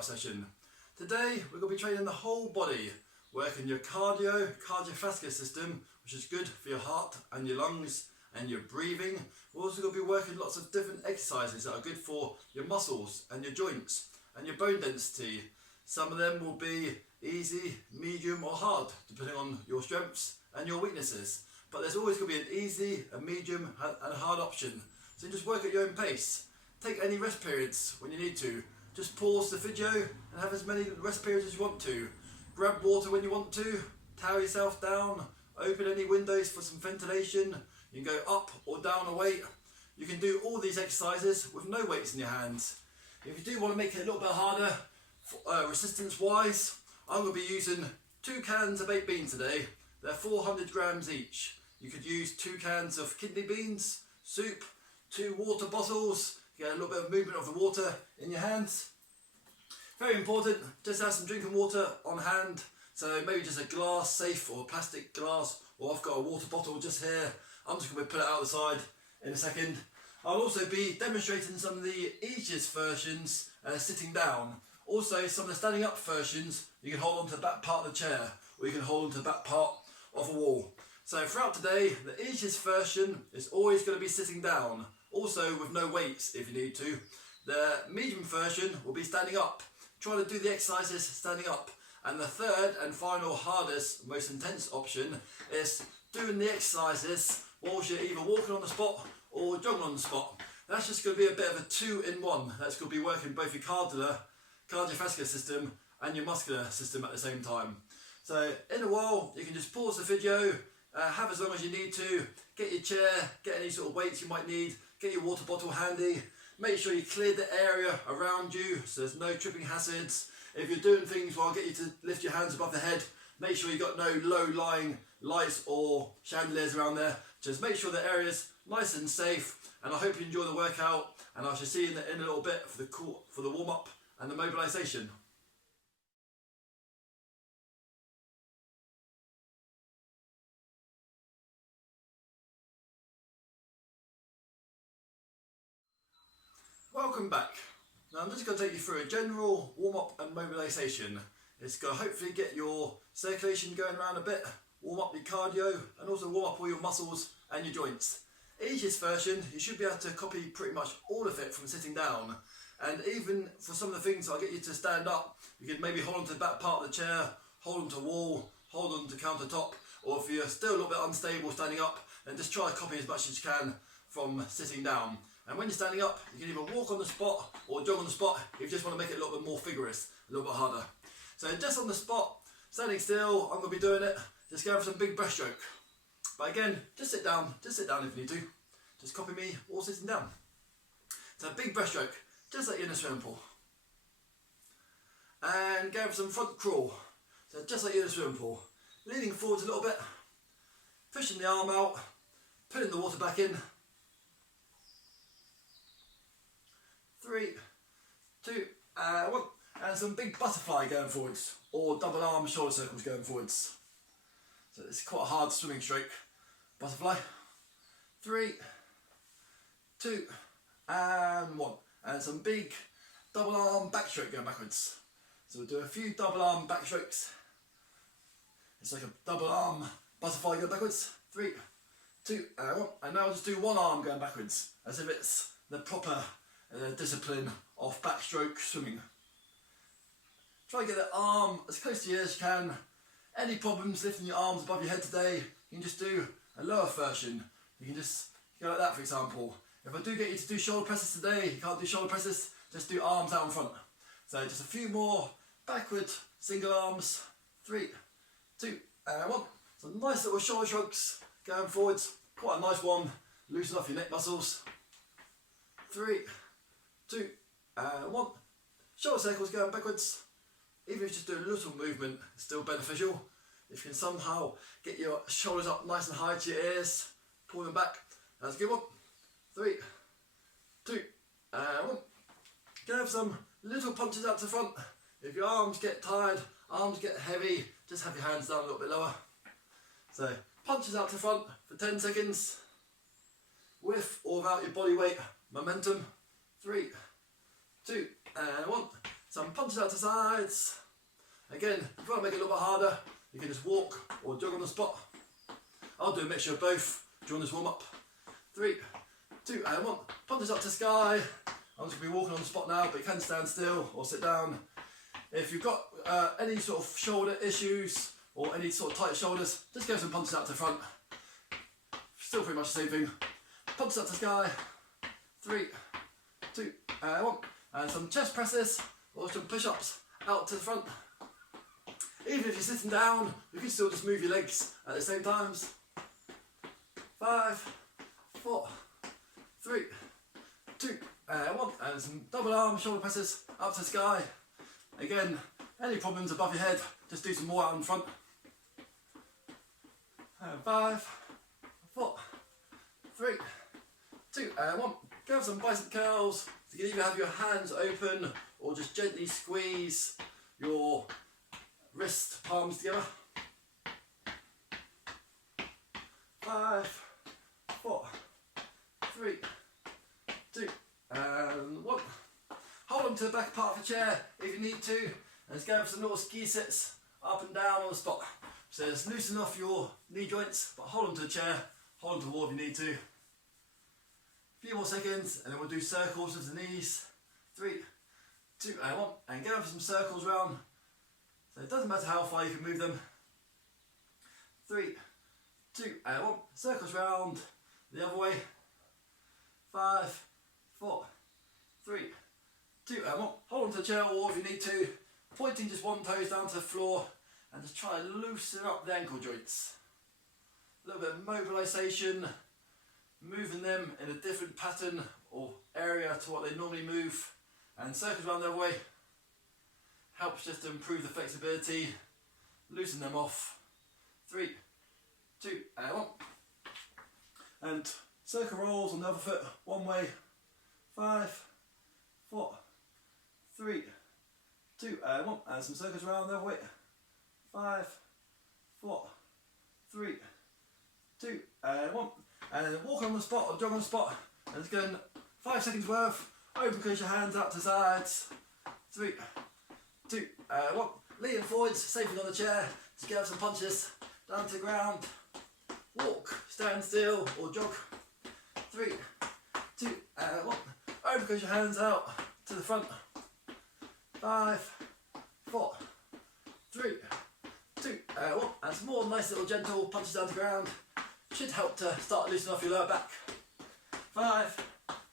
workout session. Today we're going to be training the whole body, working your cardiovascular system, which is good for your heart and your lungs and your breathing. We're also going to be working lots of different exercises that are good for your muscles and your joints and your bone density. Some of them will be easy, medium or hard, depending on your strengths and your weaknesses. But there's always going to be an easy, a medium and a hard option. So you just work at your own pace. Take any rest periods when you need to. Just pause the video and have as many rest periods as you want to. Grab water when you want to, towel yourself down, open any windows for some ventilation. You can go up or down a weight. You can do all these exercises with no weights in your hands. If you do want to make it a little bit harder, resistance wise, I'm going to be using 2 cans of baked beans today. They're 400 grams each. You could use 2 cans of kidney beans, soup, 2 water bottles. Get a little bit of movement of the water in your hands. Very important, just have some drinking water on hand. So maybe just a glass, safe or plastic glass, or I've got a water bottle just here. I'm just going to put it out the side in a second. I'll also be demonstrating some of the easiest versions sitting down. Also some of the standing up versions, you can hold on to the back part of the chair, or you can hold on to the back part of a wall. So throughout today, the easiest version is always going to be sitting down. Also with no weights if you need to. The medium version will be standing up. Try to do the exercises standing up. And the third and final hardest, most intense option is doing the exercises whilst you're either walking on the spot or jogging on the spot. That's just going to be a bit of a 2-in-1. That's going to be working both your cardiovascular system and your muscular system at the same time. So in a while you can just pause the video, have as long as you need to, get your chair, get any sort of weights you might need, get your water bottle handy, make sure you clear the area around you so there's no tripping hazards. If you're doing things where I'll get you to lift your hands above the head, make sure you've got no low-lying lights or chandeliers around there. Just make sure the area's nice and safe, and I hope you enjoy the workout, and I shall see you in a little bit for the warm-up and the mobilisation. Welcome back. Now I'm just going to take you through a general warm-up and mobilisation. It's going to hopefully get your circulation going around a bit, warm up your cardio, and also warm up all your muscles and your joints. Easiest version, you should be able to copy pretty much all of it from sitting down. And even for some of the things I'll get you to stand up, you can maybe hold on to the back part of the chair, hold on to wall, hold on to countertop, or if you're still a little bit unstable standing up, then just try to copy as much as you can from sitting down. And when you're standing up, you can either walk on the spot or jog on the spot if you just want to make it a little bit more vigorous, a little bit harder. So just on the spot, standing still, I'm going to be doing it. Just go for some big breaststroke. But again, just sit down if you need to. Just copy me all sitting down. So big breaststroke, just like you're in a swimming pool. And go for some front crawl. So just like you're in a swimming pool. Leaning forwards a little bit, pushing the arm out, putting the water back in. 3, 2, 1. And some big butterfly going forwards, or double arm shoulder circles going forwards. So it's quite a hard swimming stroke. Butterfly. 3, 2, and 1. And some big double arm backstroke going backwards. So we'll do a few double arm backstrokes. It's like a double arm butterfly going backwards. 3, 2, and 1. And now I'll just do one arm going backwards, as if it's the proper discipline of backstroke swimming. Try to get the arm as close to you as you can. Any problems lifting your arms above your head today, you can just do a lower version. You can just go like that, for example. If I do get you to do shoulder presses today, you can't do shoulder presses, just do arms out in front. So just a few more backward single arms. 3, 2, and 1. Some nice little shoulder shrugs going forwards. Quite a nice one. Loosen off your neck muscles. 3, 2, and 1. Shoulder circles going backwards. Even if you just do a little movement, it's still beneficial. If you can somehow get your shoulders up nice and high to your ears, pull them back, that's a good one. 3, 2, and 1. Go have some little punches out to front. If your arms get tired, arms get heavy, just have your hands down a little bit lower. So punches out to front for 10 seconds, with or without your body weight, momentum. 3, 2, and 1. some punches out to sides. Again, if you want to make it a little bit harder, you can just walk or jog on the spot. I'll do a mixture of both during this warm up. 3, 2, and 1. Punches up to sky. I'm just going to be walking on the spot now, but you can stand still or sit down. If you've got any sort of shoulder issues or any sort of tight shoulders, just give some punches out to the front. Still pretty much the same thing. Punches up to sky. 3, 2, and 1. And some chest presses or some push-ups out to the front. Even if you're sitting down, you can still just move your legs at the same times. 5, 4, 3, 2, and 1. And some double arm shoulder presses up to the sky. Again, any problems above your head, just do some more out in front. And 5, 4, 3, 2, and 1. Go for some bicep curls. So you can either have your hands open or just gently squeeze your wrist palms together. 5, 4, 3, 2, and 1. Hold on to the back part of the chair if you need to, and just go for some little ski sits up and down on the spot. So just loosen off your knee joints, but hold on to the chair, hold on to the wall if you need to. A few more seconds, and then we'll do circles with the knees. 3, 2, and 1, and go for some circles round. So it doesn't matter how far you can move them. 3, 2, and 1. Circles round the other way. 5, 4, 3, 2, and 1. Hold on to the chair or if you need to, pointing just one toes down to the floor and just try and loosen up the ankle joints. A little bit of mobilisation, moving them in a different pattern or area to what they normally move, and circles around the other way. Helps just to improve the flexibility, loosen them off. 3, 2, and 1. And circle rolls on the other foot, one way. 5, 4, 3, 2, and 1. And some circles around the other way. 5, 4, 3, 2, and 1. And then walk on the spot or jog on the spot. And it's going 5 seconds worth. Open close your hands out to sides. 3, 2, 1. Lean forwards, safely on the chair. Just get up some punches down to the ground. Walk, stand still or jog. 3, 2, 1. Open close your hands out to the front. 5, 4, 3, 2, 1. And some more nice little gentle punches down to the ground. Should help to start loosening off your lower back. 5,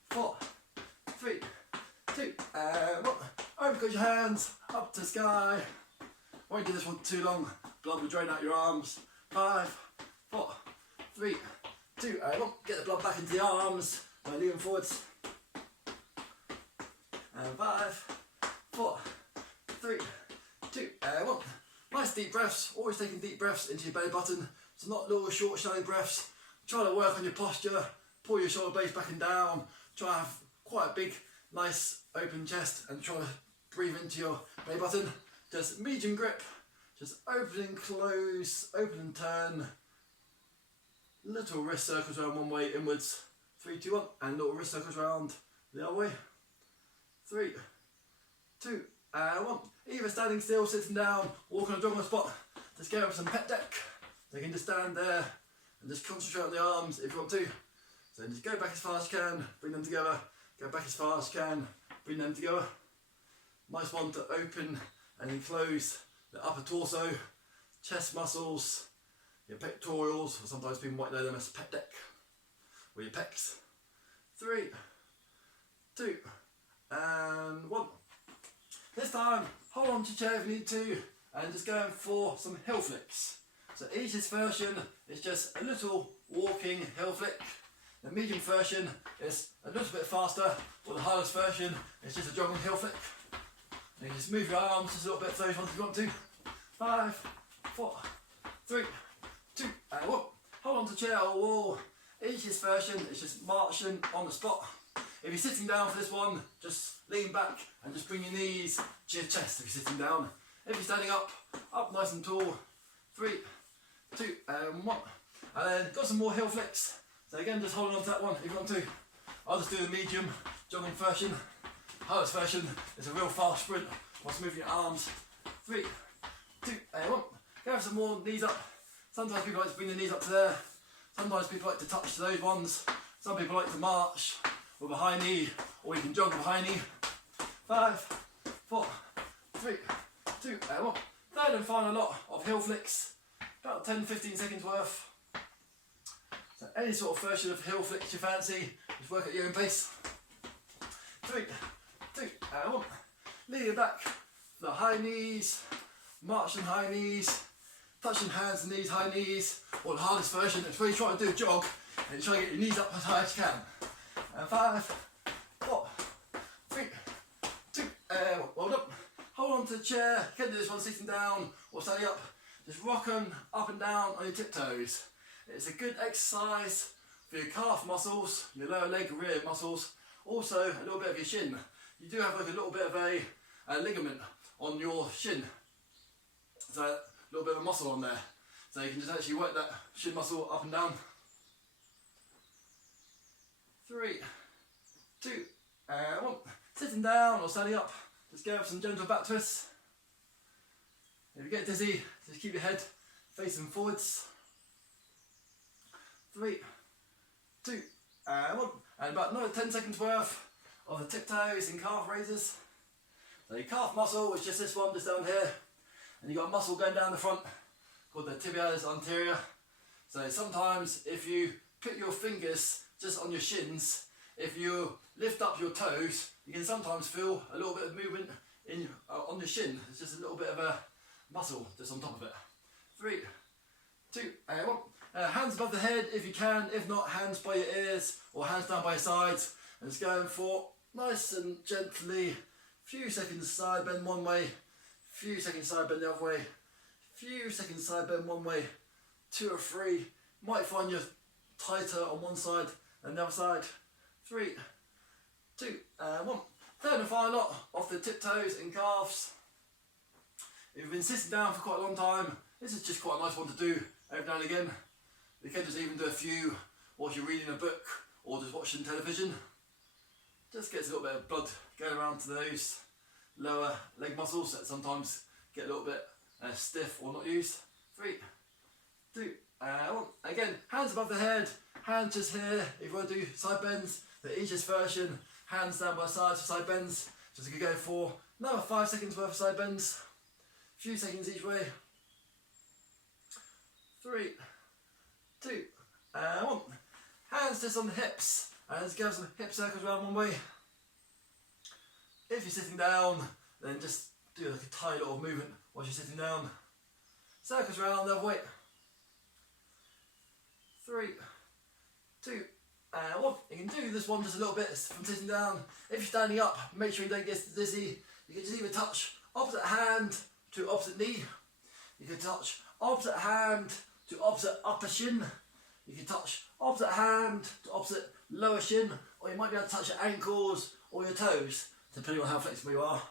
4, 3, 2, 1. Open close your hands up to the sky. Won't do this one too long. Blood will drain out your arms. 5, 4, 3, 2, 1. Get the blood back into the arms by leaning forwards. And 5, 4, 3, 2, 1. Nice deep breaths. Always taking deep breaths into your belly button. So not little short shallow breaths. Try to work on your posture. Pull your shoulder blades back and down. Try to have quite a big, nice open chest and try to breathe into your belly button. Just medium grip. Just open and close, open and turn. Little wrist circles around one way inwards. 3, 2, 1. And little wrist circles around the other way. 3, 2, and 1. Either standing still, sitting down, walking or jogging on the spot. Just go with some pec deck. So you can just stand there and just concentrate on the arms if you want to. So just go back as far as you can, bring them together. Go back as far as you can, bring them together. Nice one to open and then close the upper torso, chest muscles, your pectorals, or sometimes people might know them as pec deck, or your pecs. 3, 2, and 1. This time, hold on to your chair if you need to, and just going for some heel flicks. So easiest version is just a little walking heel flick. The medium version is a little bit faster, or the hardest version is just a jogging heel flick. And you just move your arms just a little bit for those ones if you want to. 5, 4, 3, 2, and 1. Hold on to chair or wall. Easiest version is just marching on the spot. If you're sitting down for this one, just lean back and just bring your knees to your chest if you're sitting down. If you're standing up nice and tall. 3, 2, and 1. And then got some more heel flicks. So again, just hold on to that one if you want to. I'll just do the medium jogging version. Hardest version is a real fast sprint whilst moving your arms. 3, 2, and 1. Go have some more knees up. Sometimes people like to bring the knees up to there. Sometimes people like to touch those ones. Some people like to march with a high knee, or you can jog with a high knee. 5, 4, 3, 2, and 1. Third and final lot of heel flicks. About 10-15 seconds worth. So any sort of version of heel flicks you fancy, just work at your own pace. 3, 2, and 1. Lean back. The high knees, marching high knees, touching hands and knees, high knees, or the hardest version is where you try to do a jog and you try to get your knees up as high as you can. And 5, 4, 3, 2, and well done. Hold on to the chair. You can do this one sitting down or standing up. Just rock them up and down on your tiptoes. It's a good exercise for your calf muscles, your lower leg, rear muscles, also a little bit of your shin. You do have like a little bit of a ligament on your shin, so a little bit of a muscle on there, so you can just actually work that shin muscle up and down. 3, 2, and 1. Sitting down or standing up, just go with some gentle back twists. If you get dizzy, just keep your head facing forwards. 3, 2, and 1. And about another 10 seconds worth of the tiptoes and calf raises. So your calf muscle is just this one, just down here. And you've got a muscle going down the front called the tibialis anterior. So sometimes if you put your fingers just on your shins, if you lift up your toes, you can sometimes feel a little bit of movement in on your shin. It's just a little bit of a muscle just on top of it. 3, 2, and 1. Hands above the head if you can, if not, hands by your ears or hands down by your sides. And it's going for nice and gently, few seconds side bend one way, few seconds side bend the other way, few seconds side bend one way, 2 or 3. Might find you're tighter on one side than the other side. 3, 2, and 1. Third and final lot of the tiptoes and calves. If you've been sitting down for quite a long time, this is just quite a nice one to do every now and again. You can just even do a few whilst you're reading a book or just watching television. Just gets a little bit of blood going around to those lower leg muscles that sometimes get a little bit stiff or not used. 3, 2, and 1. Again, hands above the head, hands just here. If you want to do side bends, the easiest version, hands down by sides for side bends. Just you could go for another 5 seconds worth of side bends. Few seconds each way. 3, 2, and 1. Hands just on the hips, and just go some hip circles around one way. If you're sitting down, then just do like a tiny little movement while you're sitting down. Circles around the other way. 3, 2, and 1. You can do this one just a little bit from sitting down. If you're standing up, make sure you don't get dizzy. You can just either touch opposite hand to opposite knee. You can touch opposite hand to opposite upper shin. You can touch opposite hand to opposite lower shin, or you might be able to touch your ankles or your toes, depending on how flexible you are.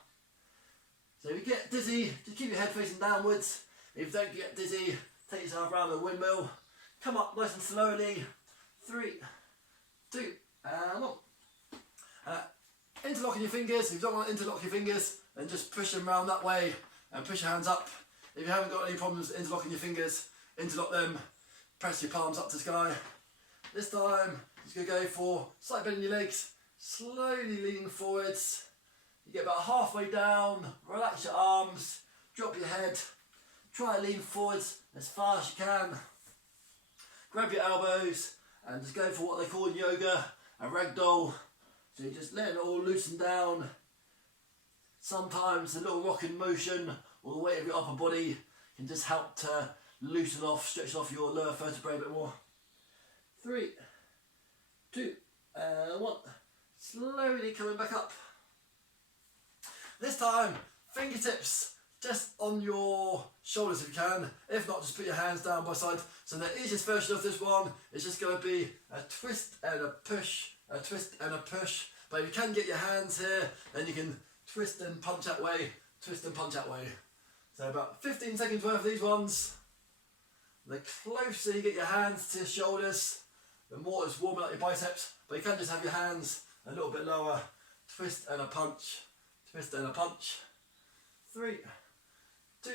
So if you get dizzy, just keep your head facing downwards. If you don't get dizzy, take yourself around the windmill. Come up nice and slowly. 3, 2, and 1. Interlocking your fingers. If you don't want to interlock your fingers, then just push them around that way and push your hands up. If you haven't got any problems interlocking your fingers, interlock them. Press your palms up to the sky. This time, just going to go for side bending your legs, slowly leaning forwards. You get about halfway down, relax your arms, drop your head, try to lean forwards as far as you can. Grab your elbows and just go for what they call in yoga a ragdoll. So you just let it all loosen down. Sometimes a little rocking motion or the weight of your upper body can just help to loosen off, stretch off your lower vertebrae a bit more. 3, 2, and 1. Slowly coming back up. This time, fingertips just on your shoulders if you can. If not, just put your hands down by side. So the easiest version of this one is just going to be a twist and a push, a twist and a push. But if you can get your hands here, then you can twist and punch that way, twist and punch that way. So about 15 seconds worth of these ones. The closer you get your hands to your shoulders, the more it's warming up your biceps. But you can just have your hands a little bit lower. Twist and a punch. Twist and a punch. 3, 2,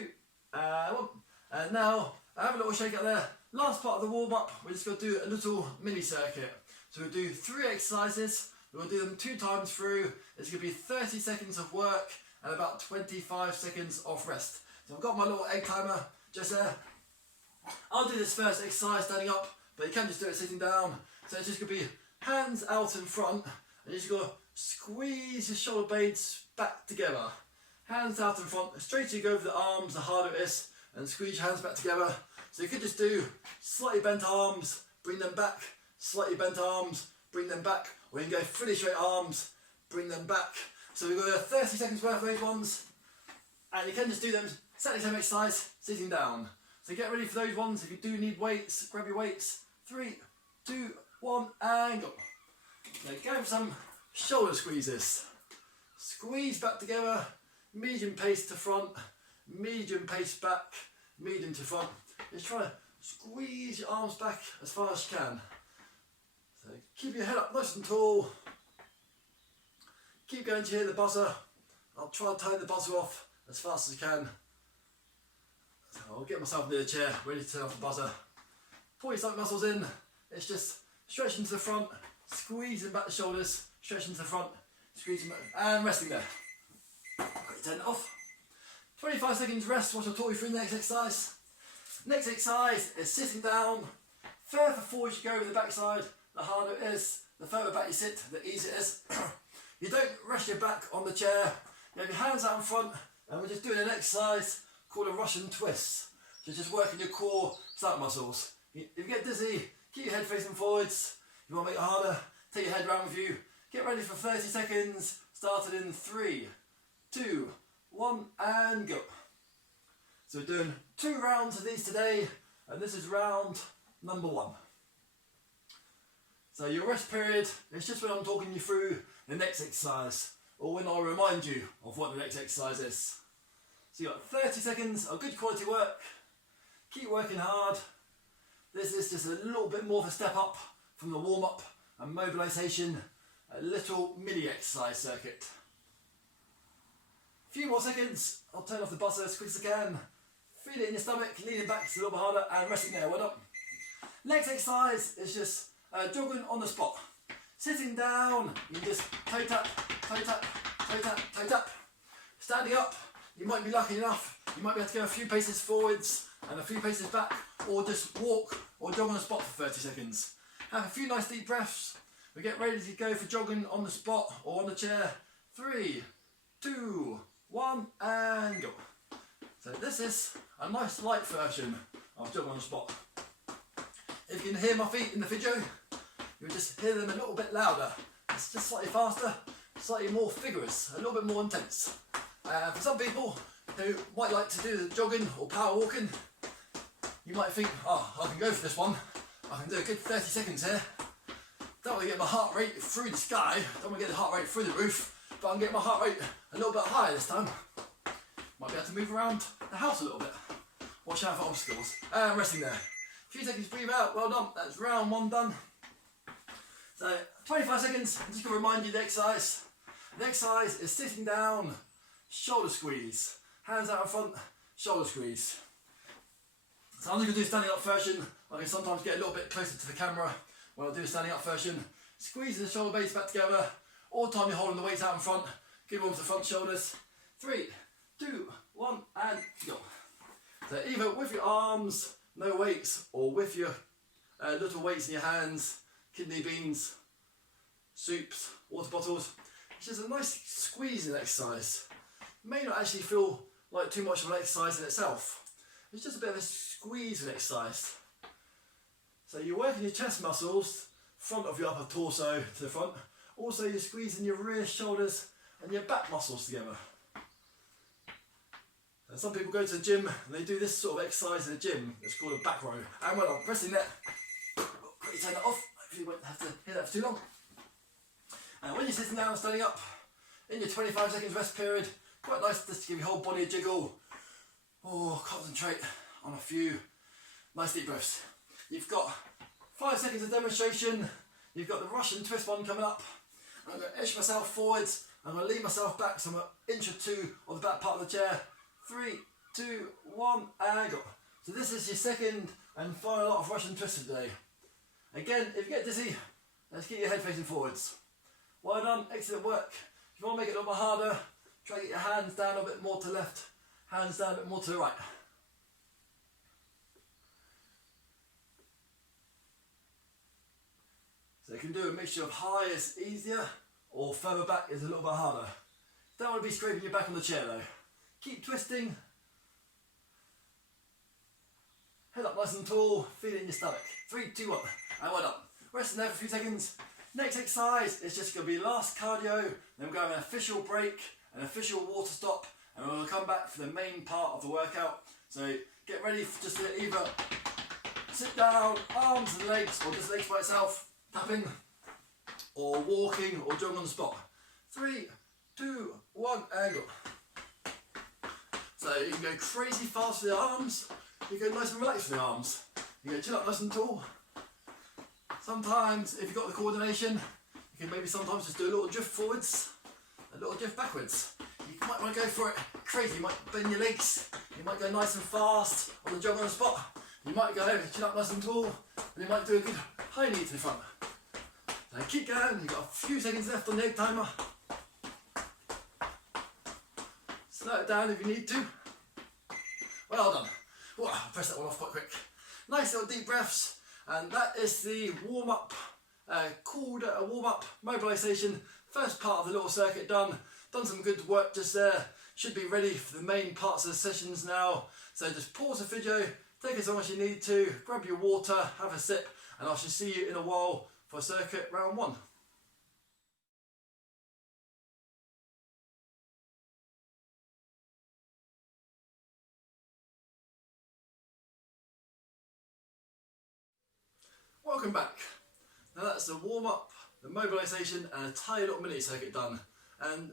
and 1. And now, have a little shake out there. Last part of the warm up, we're just going to do a little mini circuit. So we'll do 3 exercises. We'll do them 2 times through. It's going to be 30 seconds of work and about 25 seconds of rest. So I've got my little egg timer just there. I'll do this first exercise standing up, but you can just do it sitting down. So it's just going to be hands out in front, and you just got to squeeze your shoulder blades back together. Hands out in front, the straighter you go with the arms, the harder it is, and squeeze your hands back together. So you could just do slightly bent arms, bring them back, slightly bent arms, bring them back, or you can go fully straight arms, bring them back. So we've got 30 seconds worth of those ones, and you can just do them exactly the same exercise sitting down. So get ready for those ones. If you do need weights, grab your weights. 3, 2, 1, and go. Now go for some shoulder squeezes. Squeeze back together, medium pace to front, medium pace back, medium to front. Just try to squeeze your arms back as far as you can. So keep your head up nice and tall. Keep going to hear the buzzer. I'll try to tie the buzzer off as fast as I can. So I'll get myself near the chair, ready to turn off the buzzer. Pull your stomach muscles in. It's just stretching to the front, squeezing back the shoulders, stretching to the front, squeezing back, and resting there. Quickly turn it off. 25 seconds rest whilst I'll talk you through the next exercise. Next exercise is sitting down. Further forward you go with the backside, the harder it is. The further back you sit, the easier it is. You don't rest your back on the chair. You have your hands out in front, and we're just doing an exercise called a Russian twist. So just working your core stomach muscles. If you get dizzy, keep your head facing forwards. If you want to make it harder, take your head round with you. Get ready for 30 seconds, started in 3, 2, 1, and go. So we're doing 2 rounds of these today, and this is round number 1. So your rest period is just when I'm talking you through the next exercise, or when I remind you of what the next exercise is. So you've got 30 seconds of good quality work. Keep working hard. This is just a little bit more of a step up from the warm-up and mobilisation, a little mini exercise circuit. A few more seconds, I'll turn off the buzzer as quick as I can. Feel it in your stomach, leaning back a little bit harder and resting there, well done. Next exercise is just jogging on the spot. Sitting down, you just toe tap, toe tap, toe tap, toe tap. Standing up, you might be lucky enough, you might be able to go a few paces forwards and a few paces back, or just walk or jog on the spot for 30 seconds. Have a few nice deep breaths. We get ready to go for jogging on the spot or on the chair. 3, 2, 1, and go. So this is a nice light version of jogging on the spot. If you can hear my feet in the video, you'll just hear them a little bit louder. It's just slightly faster, slightly more vigorous, a little bit more intense. For some people who might like to do the jogging or power walking, you might think, oh, I can go for this one. I can do a good 30 seconds here. Don't want to get my heart rate through the sky, don't want to get the heart rate through the roof, but I can get my heart rate a little bit higher this time. Might be able to move around the house a little bit. Watch out for obstacles. And resting there. A few seconds, breathe out, well done. That's round 1 done. So 25 seconds, I'm just going to remind you the exercise. The exercise is sitting down, shoulder squeeze. Hands out in front, shoulder squeeze. So I'm just going to do a standing up version. I can sometimes get a little bit closer to the camera when I do a standing up version. Squeezing the shoulder blades back together. All the time you're holding the weights out in front. Give one to the front shoulders. 3, 2, 1, and go. So either with your arms, no weights, or with your little weights in your hands, kidney beans, soups, water bottles. It's just a nice squeezing exercise. It may not actually feel like too much of an exercise in itself. It's just a bit of a squeezing exercise. So you're working your chest muscles, front of your upper torso to the front. Also you're squeezing your rear shoulders and your back muscles together. And some people go to the gym and they do this sort of exercise in the gym. It's called a back row. And well done, resting there. Quickly turn that off. Hopefully you won't have to hear that for too long. And when you're sitting down and standing up, in your 25 seconds rest period, quite nice just to give your whole body a jiggle. Or concentrate on a few nice deep breaths. You've got 5 seconds of demonstration. You've got the Russian twist one coming up. I'm going to edge myself forwards I'm going to lean myself back, so I'm an inch or two on the back part of the chair. 3, 2, 1, and go. So this is your second and final lot of Russian twists today. Again, if you get dizzy, let's keep your head facing forwards. Well done, excellent work. If you want to make it a little bit harder, try to get your hands down a bit more to the left, hands down a bit more to the right. So you can do a mixture of high is easier, or further back is a little bit harder. You don't want to be scraping your back on the chair though. Keep twisting. Head up nice and tall, feel it in your stomach. 3, 2, 1, and well done. Rest there for a few seconds. Next exercise is just going to be last cardio, then we're going to have an official break, an official water stop, and we'll come back for the main part of the workout. So get ready for just to either sit down, arms and legs, or just legs by itself, tapping, or walking, or jogging on the spot. 3, 2, 1, and go. So you can go crazy fast with the arms, you can go nice and relaxed with the arms. You can go chin up nice and tall. Sometimes, if you've got the coordination, you can maybe sometimes just do a little drift forwards, a little drift backwards. You might want to go for it crazy, you might bend your legs, you might go nice and fast on the jog on the spot. You might go chin up nice and tall, and you might do a good high knee to the front. So keep going, you've got a few seconds left on the egg timer. Slow it down if you need to. Well done. Whoa, I'll press that one off quite quick. Nice little deep breaths. And that is the warm-up, called a warm-up mobilisation. First part of the little circuit done. Done some good work just there. Should be ready for the main parts of the sessions now. So just pause the video, take as long as you need to, grab your water, have a sip, and I shall see you in a while for circuit round 1. Welcome back. Now that's the warm up, the mobilisation and a tiny little mini circuit done. And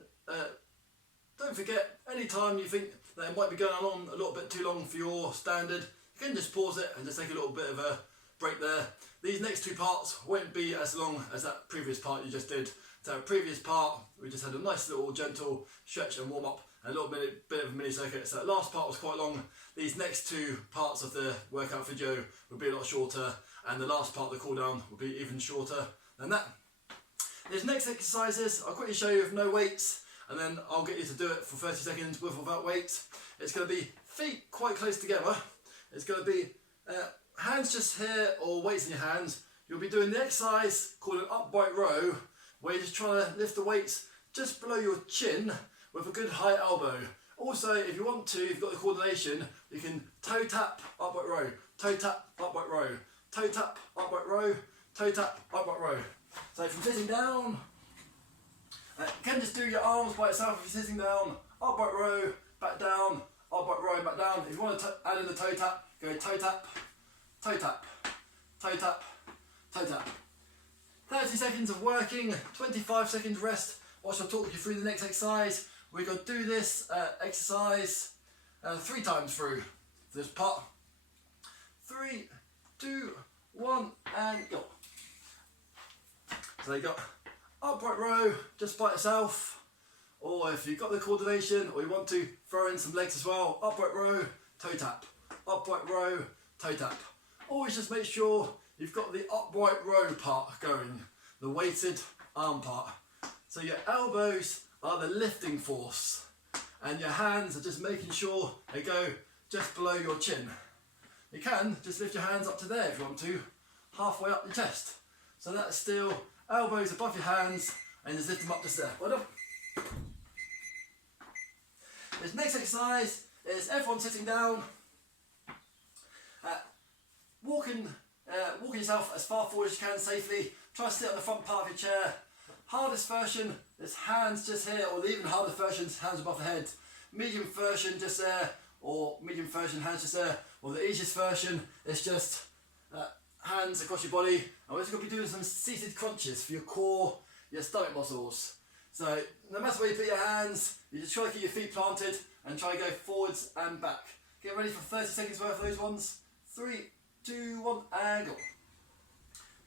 don't forget, anytime you think that it might be going on a little bit too long for your standard, you can just pause it and just take a little bit of a break there. These next 2 parts won't be as long as that previous part you just did. So previous part, we just had a nice little gentle stretch and warm up, and a little bit of a mini circuit. So that last part was quite long. These next 2 parts of the workout video will be a lot shorter, and the last part of the cool down will be even shorter than that. These next exercises, I'll quickly show you with no weights, and then I'll get you to do it for 30 seconds with or without weights. It's going to be feet quite close together. It's going to be hands just here, or weights in your hands. You'll be doing the exercise called an upright row, where you're just trying to lift the weights just below your chin with a good high elbow. Also, if you want to, if you've got the coordination, you can toe tap, upright row, toe tap, upright row, toe tap, upright row, toe tap, upright row. So from sitting down, you can just do your arms by itself if you're sitting down, upright row, back down, upright row, back down. If you want to add in the toe tap, go toe tap, toe tap, toe tap, toe tap. 30 seconds of working, 25 seconds rest. Whilst I'll talk you through the next exercise. We're going to do this exercise 3 times through this part. 3, 2, 1, and go. So you got upright row just by itself, or if you've got the coordination, or you want to throw in some legs as well, upright row, toe tap, upright row, toe tap. Always just make sure you've got the upright row part going, the weighted arm part. So your elbows are the lifting force, and your hands are just making sure they go just below your chin. You can just lift your hands up to there if you want to, halfway up your chest. So that's still elbows above your hands, and just lift them up just there. Well done. This next exercise is everyone sitting down, walking yourself as far forward as you can safely. Try to sit on the front part of your chair. Hardest version is hands just here, or the even harder version is hands above the head. Medium version just there, or medium version hands just there, or the easiest version is just hands across your body. And we're just going to be doing some seated crunches for your core, your stomach muscles. So no matter where you put your hands, you just try to keep your feet planted and try to go forwards and back. Get ready for 30 seconds worth of those ones. 3, 2, 1, and go.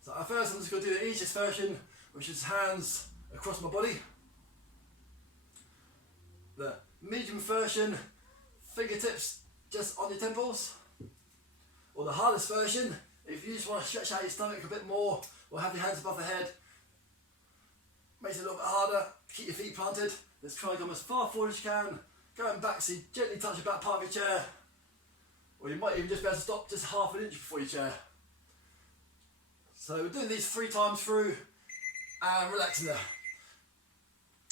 So at first I'm just going to do the easiest version, which is hands across my body. The medium version, fingertips just on your temples. Or the hardest version, if you just want to stretch out your stomach a bit more, or have your hands above the head, makes it a little bit harder, keep your feet planted. Let's try and come as far forward as you can, going back so you gently touch the back part of your chair. Or you might even just be able to stop just half an inch before your chair. So we're doing these 3 times through and relaxing there.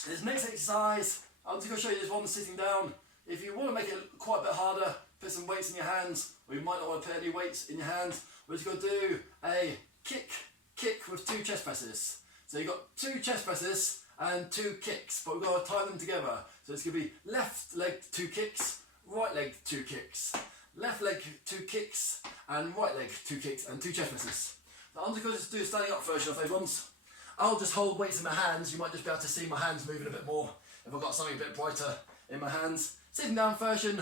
This next exercise, I'm just going to show you this one sitting down. If you want to make it quite a bit harder, put some weights in your hands, or you might not want to put any weights in your hands. We're just going to do a kick with 2 chest presses. So you've got 2 chest presses and 2 kicks, but we've got to tie them together. So it's going to be left leg 2 kicks, right leg 2 kicks, left leg 2 kicks, and right leg 2 kicks, and 2 chest presses. So I'm just going to do a standing up version of those ones. I'll just hold weights in my hands. You might just be able to see my hands moving a bit more if I've got something a bit brighter in my hands. Sitting down version,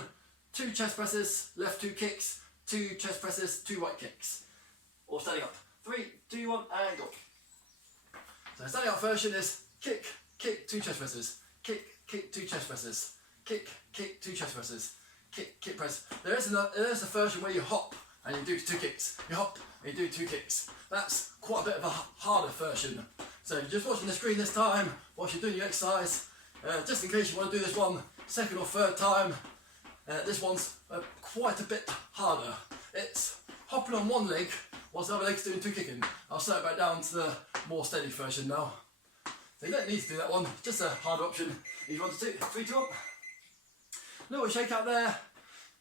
2 chest presses, left 2 kicks, 2 chest presses, 2 right kicks. Or standing up. 3, 2, 1, and go. So standing up version is kick, 2 chest presses, kick, 2 chest presses, kick, 2 chest presses, kick press. There is a version where you hop and you do 2 kicks. You hop and you do 2 kicks. That's quite a bit of a harder version. So if you're just watching the screen this time, whilst you're doing your exercise, just in case you want to do this one 2nd or 3rd time, this one's quite a bit harder. It's hopping on one leg whilst the other leg's doing 2 kicking. I'll slow it back down to the more steady version now. So you don't need to do that one, just a harder option if you want to do. 3, 2, 1. Little shake out there.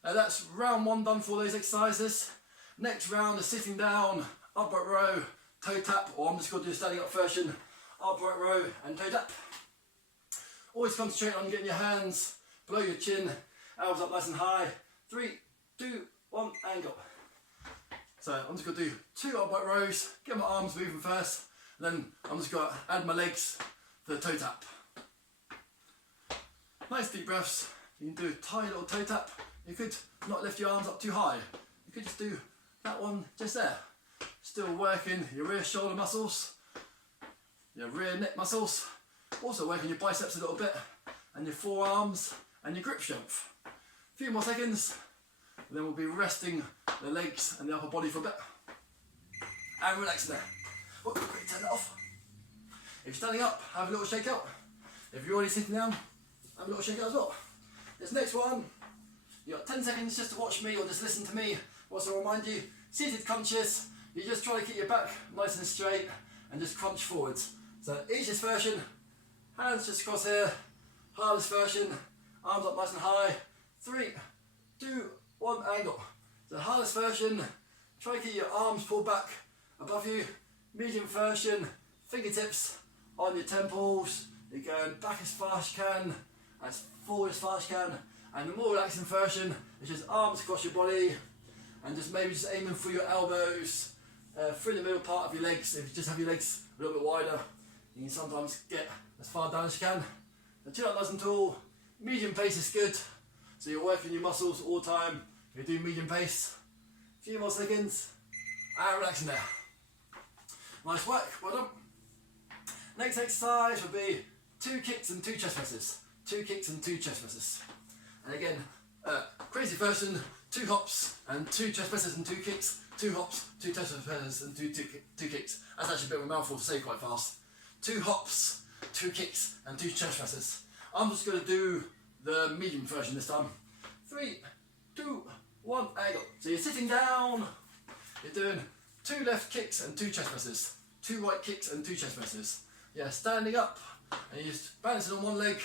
That's round 1 done for all those exercises. Next round is sitting down, upright row, toe tap, or I'm just going to do a standing up version, upright row and toe tap. Always concentrate on getting your hands below your chin, elbows up nice and high. 3, 2, 1, and go. So I'm just going to do 2 upright rows, get my arms moving first, and then I'm just going to add my legs for the toe tap. Nice deep breaths. You can do a tiny little toe tap. You could not lift your arms up too high. You could just do that one just there. Still working your rear shoulder muscles, your rear neck muscles. Also working your biceps a little bit, and your forearms, and your grip strength. A few more seconds, and then we'll be resting the legs and the upper body for a bit. And relaxing there. Oh, quickly turn that off. If you're standing up, have a little shake out. If you're already sitting down, have a little shake out as well. This next one, you've got 10 seconds just to watch me or just listen to me. Also remind you, seated crunches, you just try to keep your back nice and straight and just crunch forwards. So easiest version, hands just across here. Hardest version, arms up nice and high. 3, 2, 1, and go. So the hardest version, try to keep your arms pulled back above you. Medium version, fingertips on your temples. You're going back as fast as you can, as forward as fast as you can. And the more relaxing version is just arms across your body and just maybe just aiming for your elbows, through the middle part of your legs. If you just have your legs a little bit wider, you can sometimes get as far down as you can. And chin up nice and tall. Medium pace is good, so you're working your muscles all the time. You do medium pace. A few more seconds, and relaxing there. Nice work, well done. Next exercise would be 2 kicks and 2 chest presses. 2 kicks and 2 chest presses. And again, crazy version, 2 hops and 2 chest presses and 2 kicks. 2 hops, 2 chest presses and 2 kicks. That's actually a bit of a mouthful to say quite fast. 2 hops, 2 kicks and 2 chest presses. I'm just going to do the medium version this time. 3, 2, 1, and go. So you're sitting down, you're doing 2 left kicks and 2 chest presses. 2 right kicks and 2 chest presses. Yeah, standing up and you're just balancing on one leg.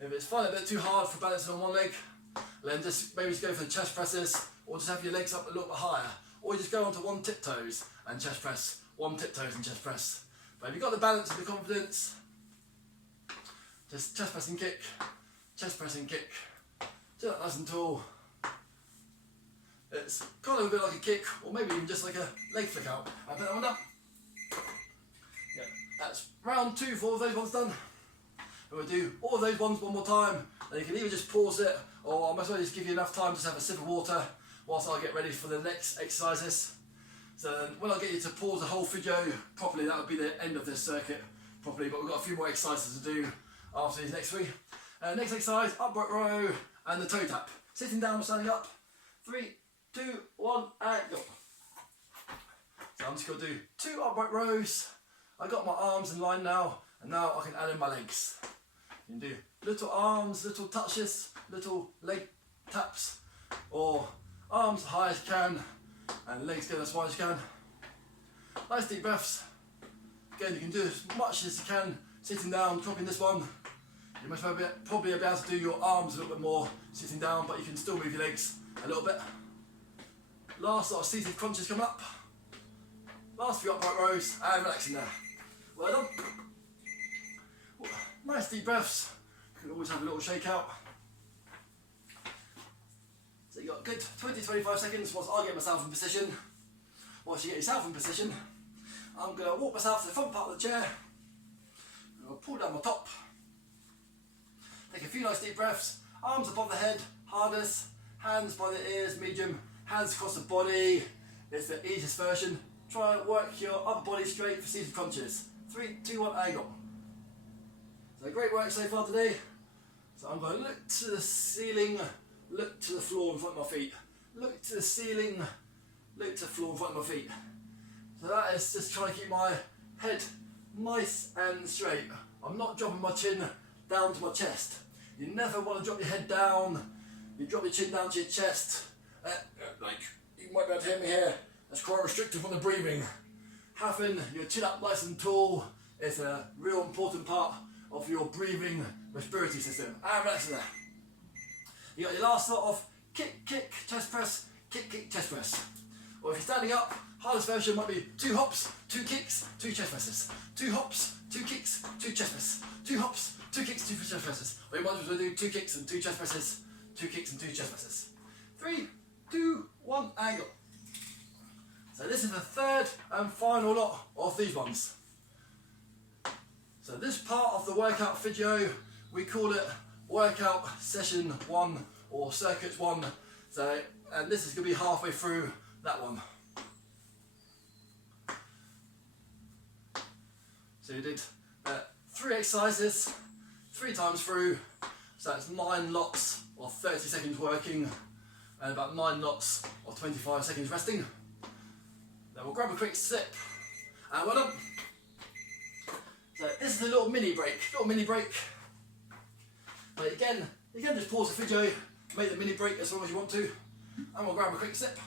If it's finding it a bit too hard for balancing on one leg, then just maybe just go for the chest presses, or just have your legs up a little bit higher, or you just go onto 1 tiptoes and chest press, 1 tiptoes and chest press. But if you've got the balance and the confidence, just chest press and kick, chest press and kick, do that nice and tall. It's kind of a bit like a kick, or maybe even just like a leg flick out. I put that one up. Yeah, that's round 2 for all of those ones done. We'll do all of those ones one more time, and you can either just pause it, or I might as well just give you enough time to have a sip of water whilst I get ready for the next exercises. So then when I get you to pause the whole video properly, that would be the end of this circuit properly, but we've got a few more exercises to do after these next 3. Next exercise, upright row and the toe tap. Sitting down or standing up. 3, 2, 1, and go. So I'm just going to do 2 upright rows. I got my arms in line now, and now I can add in my legs. You can do little arms, little touches, little leg taps, or arms as high as you can, and legs go as wide as you can. Nice deep breaths. Again, you can do as much as you can sitting down, dropping this one. You must probably be able to do your arms a little bit more sitting down, but you can still move your legs a little bit. Last lot of seated crunches coming up. Last few upright rows and relaxing there. Well done. Nice deep breaths. You can always have a little shake out. So you got a good 20-25 seconds whilst I get myself in position. Once you get yourself in position, I'm going to walk myself to the front part of the chair. I'll pull down my top. Take a few nice deep breaths. Arms above the head, hardest. Hands by the ears, medium. Hands across the body. It's the easiest version. Try and work your upper body straight for seated crunches. 3, 2, 1, and go. So great work so far today. So I'm going to look to the ceiling, look to the floor in front of my feet. Look to the ceiling, look to the floor in front of my feet. So that is just trying to keep my head nice and straight. I'm not dropping my chin down to my chest. You never want to drop your head down. You drop your chin down to your chest. Like you might be able to hear me here. That's quite restrictive on the breathing. Having your chin up nice and tall is a real important part of your breathing respiratory system. And relaxing there. You got your last lot of kick, kick, chest press, kick, kick, chest press. Or if you're standing up, hardest version might be 2 hops, 2 kicks, 2 chest presses. 2 hops, 2 kicks, 2 chest presses. 2 hops, 2 kicks, 2 chest presses. Or you might as well do 2 kicks and 2 chest presses. 2 kicks and 2 chest presses. 3, 2, 1, and go. So this is the third and final lot of these ones. So this part of the workout video, we call it workout session 1 or circuit 1. So, and this is going to be halfway through that one. So you did 3 exercises, 3 times through. So that's 9 lots of 30 seconds working and about 9 lots of 25 seconds resting. Then we'll grab a quick sip and well done. So this is a little mini break, But again, you can just pause the video, make the mini break as long as you want to, and we'll grab a quick sip.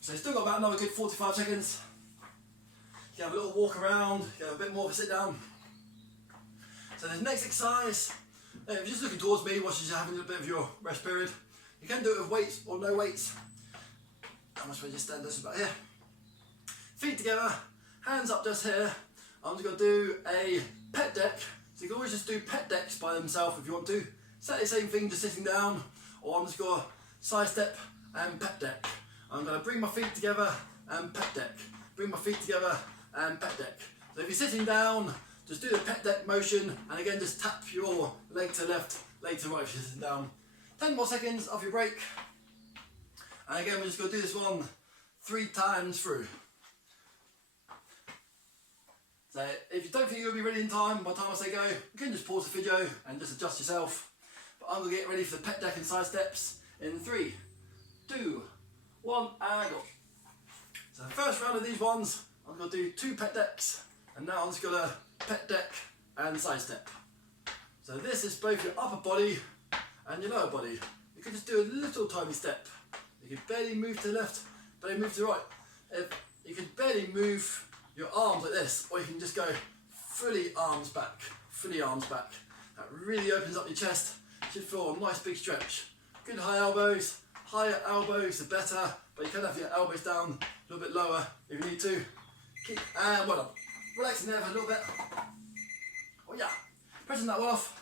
So you've still got about another good 45 seconds. You can have a little walk around, you can have a bit more of a sit down. So the next exercise, if you're just looking towards me, whilst you're having a bit of your rest period, you can do it with weights or no weights. I must just stand this about here. Feet together, hands up just here. I'm just going to do a pet deck. So you can always just do pet decks by themselves if you want to. Exactly the same thing, just sitting down, or I'm just going to side step and pet deck. I'm going to bring my feet together and pet deck. Bring my feet together and pet deck. So if you're sitting down, just do the pet deck motion, and again just tap your leg to left, leg to right if you're sitting down. 10 more seconds of your break. And again we're just going to do this one 3 times through. So if you don't think you'll be ready in time, by the time I say go, you can just pause the video and just adjust yourself. But I'm going to get ready for the pet deck and side steps in 3, 2, 1 and go. So the first round of these ones, I'm going to do 2 pet decks, and now I'm just going to pet deck and side step. So this is both your upper body and your lower body. You can just do a little tiny step. You can barely move to the left, barely move to the right. If you can barely move your arms like this, or you can just go fully arms back, That really opens up your chest. You should feel a nice big stretch. Good high elbows, higher elbows the better, but you can have your elbows down a little bit lower if you need to. Keep, and well done. Relaxing there for a little bit. Oh yeah, pressing that one off.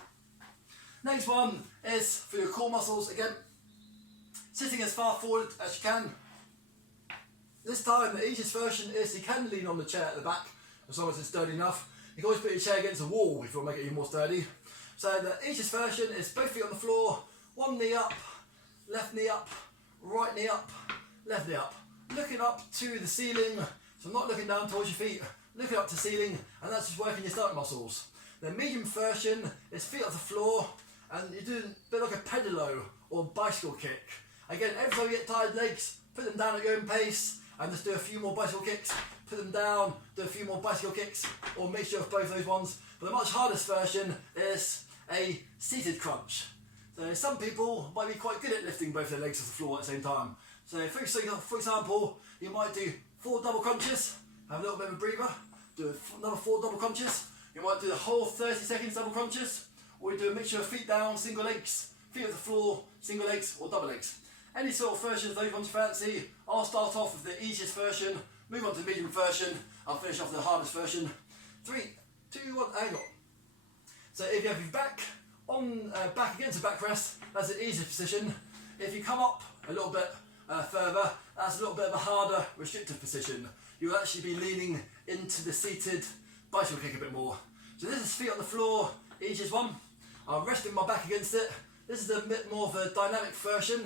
Next one is for your core muscles again. Sitting as far forward as you can. This time the easiest version is you can lean on the chair at the back as long as it's sturdy enough. You can always put your chair against a wall if you want to make it even more sturdy. So the easiest version is both feet on the floor, one knee up, left knee up, right knee up, left knee up. Looking up to the ceiling, So not looking down towards your feet, looking up to the ceiling, and that's just working your stomach muscles. The medium version is feet off the floor, and you do a bit like a pedalo or bicycle kick. Again, every time you get tired legs, put them down at your own pace, and just do a few more bicycle kicks, put them down, do a few more bicycle kicks, or a mixture of both those ones. But the much hardest version is a seated crunch. So some people might be quite good at lifting both their legs off the floor at the same time. So for example, you might do 4 double crunches, have a little bit of a breather, do another 4 double crunches. You might do the whole 30 seconds double crunches, or you do a mixture of feet down, single legs, feet off the floor, single legs, or double legs. Any sort of version of those ones you fancy. I'll start off with the easiest version, move on to the medium version, I'll finish off with the hardest version. 3, 2, 1, and go. So if you have your back back against the backrest, that's the easiest position. If you come up a little bit further, that's a little bit of a harder restrictive position. You'll actually be leaning into the seated bicycle kick a bit more. So this is feet on the floor, easiest one. I'm resting my back against it. This is a bit more of a dynamic version.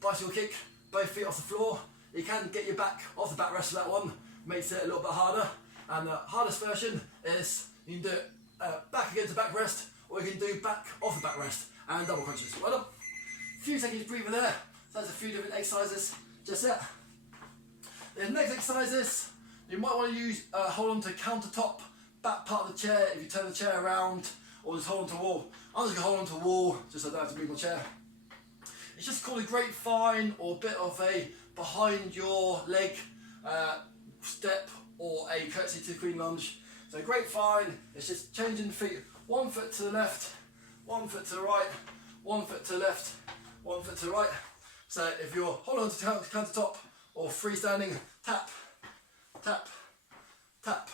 Bicycle kick, both feet off the floor. You can get your back off the backrest for that one, makes it a little bit harder. And the hardest version is you can do it back against the backrest, or you can do back off the backrest and double crunches. Well done. A few seconds breather there. So that's a few different exercises. Just that. The next exercises, you might want to use hold on to countertop, back part of the chair if you turn the chair around, or just hold on to a wall. I'm just going to hold on to a wall just so I don't have to move my chair. It's just called a grapevine or a bit of a behind your leg step or a curtsy to the Queen lunge. So grapevine is just changing the feet, 1 foot to the left, 1 foot to the right, 1 foot to the left, 1 foot to the right. So if you're holding on to countertop or freestanding, tap, tap, tap,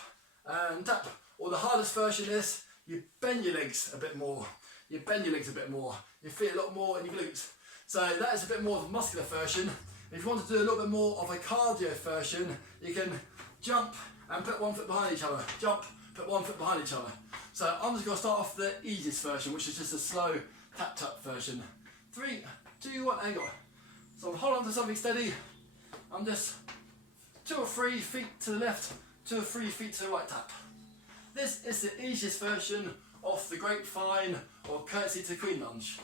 and tap. Or the hardest version is you bend your legs a bit more. You bend your legs a bit more. You feel a lot more in your glutes. So that is a bit more of a muscular version. If you want to do a little bit more of a cardio version, you can jump and put 1 foot behind each other. Jump, put 1 foot behind each other. So I'm just going to start off the easiest version, which is just a slow tap tap version. 3, 2, 1, and go. So I'm holding on to something steady. I'm just 2 or 3 feet to the left, 2 or 3 feet to the right tap. This is the easiest version of the grapevine or curtsy to Queen lunge.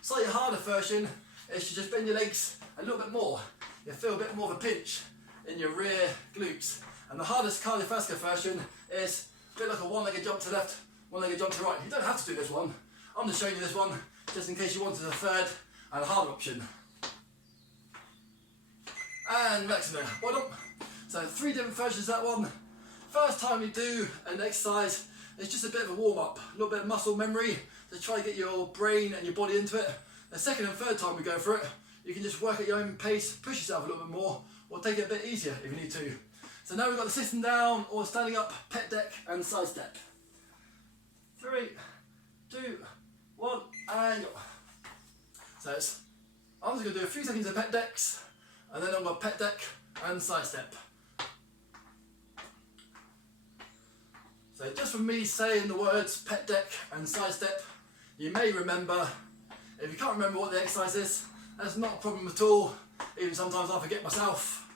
Slightly harder version is to just bend your legs a little bit more. You feel a bit more of a pinch in your rear glutes. And the hardest cardiovascular version is a bit like a one-legged jump to the left, one-legged jump to the right. You don't have to do this one. I'm just showing you this one just in case you wanted a third and a harder option. And next there, well done. So 3 different versions of that one. First time you do an exercise, it's just a bit of a warm-up, a little bit of muscle memory to try to get your brain and your body into it. The second and third time we go for it, you can just work at your own pace, push yourself a little bit more, or take it a bit easier if you need to. So now we've got the sitting down or standing up, pet deck and side step. 3, 2, 1, and go. So I'm just going to do a few seconds of pet decks, and then I'm going to pet deck and side step. So just from me saying the words pet deck and side step, you may remember. If you can't remember what the exercise is, that's not a problem at all. Even sometimes I forget myself.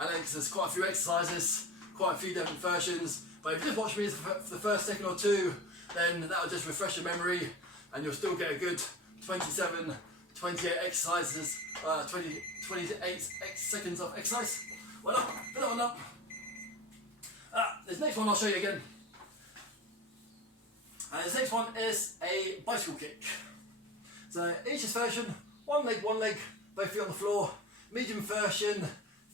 And then, because there's quite a few exercises, quite a few different versions. But if you just watch me for the first second or two, then that'll just refresh your memory, and you'll still get a good 27, 28 exercises, 28 seconds of exercise. Well done, put that one up. This next one I'll show you again. And this next one is a bicycle kick. So easiest version, one leg, both feet on the floor. Medium version,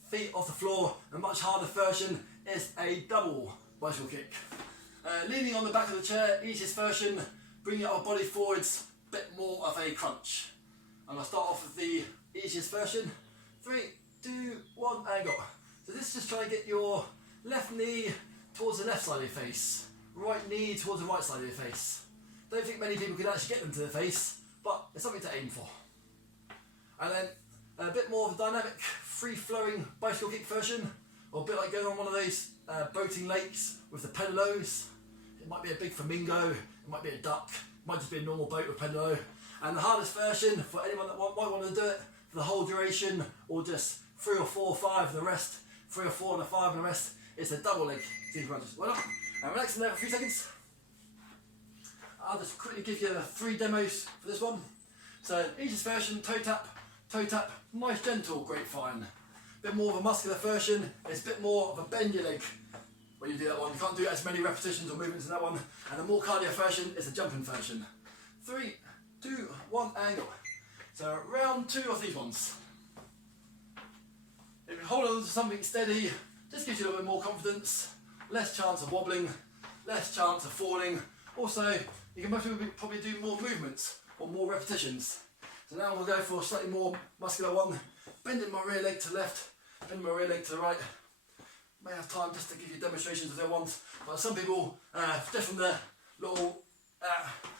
feet off the floor. A much harder version is a double bicycle kick. Leaning on the back of the chair, easiest version, bring your body forwards, bit more of a crunch. I'm going to start off with the easiest version. 3, 2, 1, and go. So this is just trying to get your left knee towards the left side of your face, right knee towards the right side of your face. Don't think many people can actually get them to the face, but it's something to aim for. And then a bit more of a dynamic, free-flowing bicycle kick version, or a bit like going on one of those boating lakes with the pedalos. It might be a big flamingo, it might be a duck, it might just be a normal boat with pedalo. And the hardest version, for anyone that might want to do it for the whole duration, or just 3 or 4 or 5 the rest, 3 or 4 and a 5 and the rest is a double leg seated crunches. Well done. And relax in there for a few seconds. I'll just quickly give you 3 demos for this one. So easiest version, toe tap, nice gentle grapevine. Bit more of a muscular version, it's a bit more of a bend your leg when you do that one. You can't do as many repetitions or movements in that one. And the more cardio version is a jumping version. 3, 2, 1, angle. So round 2 of these ones. If you hold on to something steady, just gives you a little bit more confidence, less chance of wobbling, less chance of falling. Also, you can probably do more movements or more repetitions. So now we'll go for a slightly more muscular one. Bending my rear leg to the left, bending my rear leg to the right. May have time just to give you demonstrations of their ones. But some people, just from the little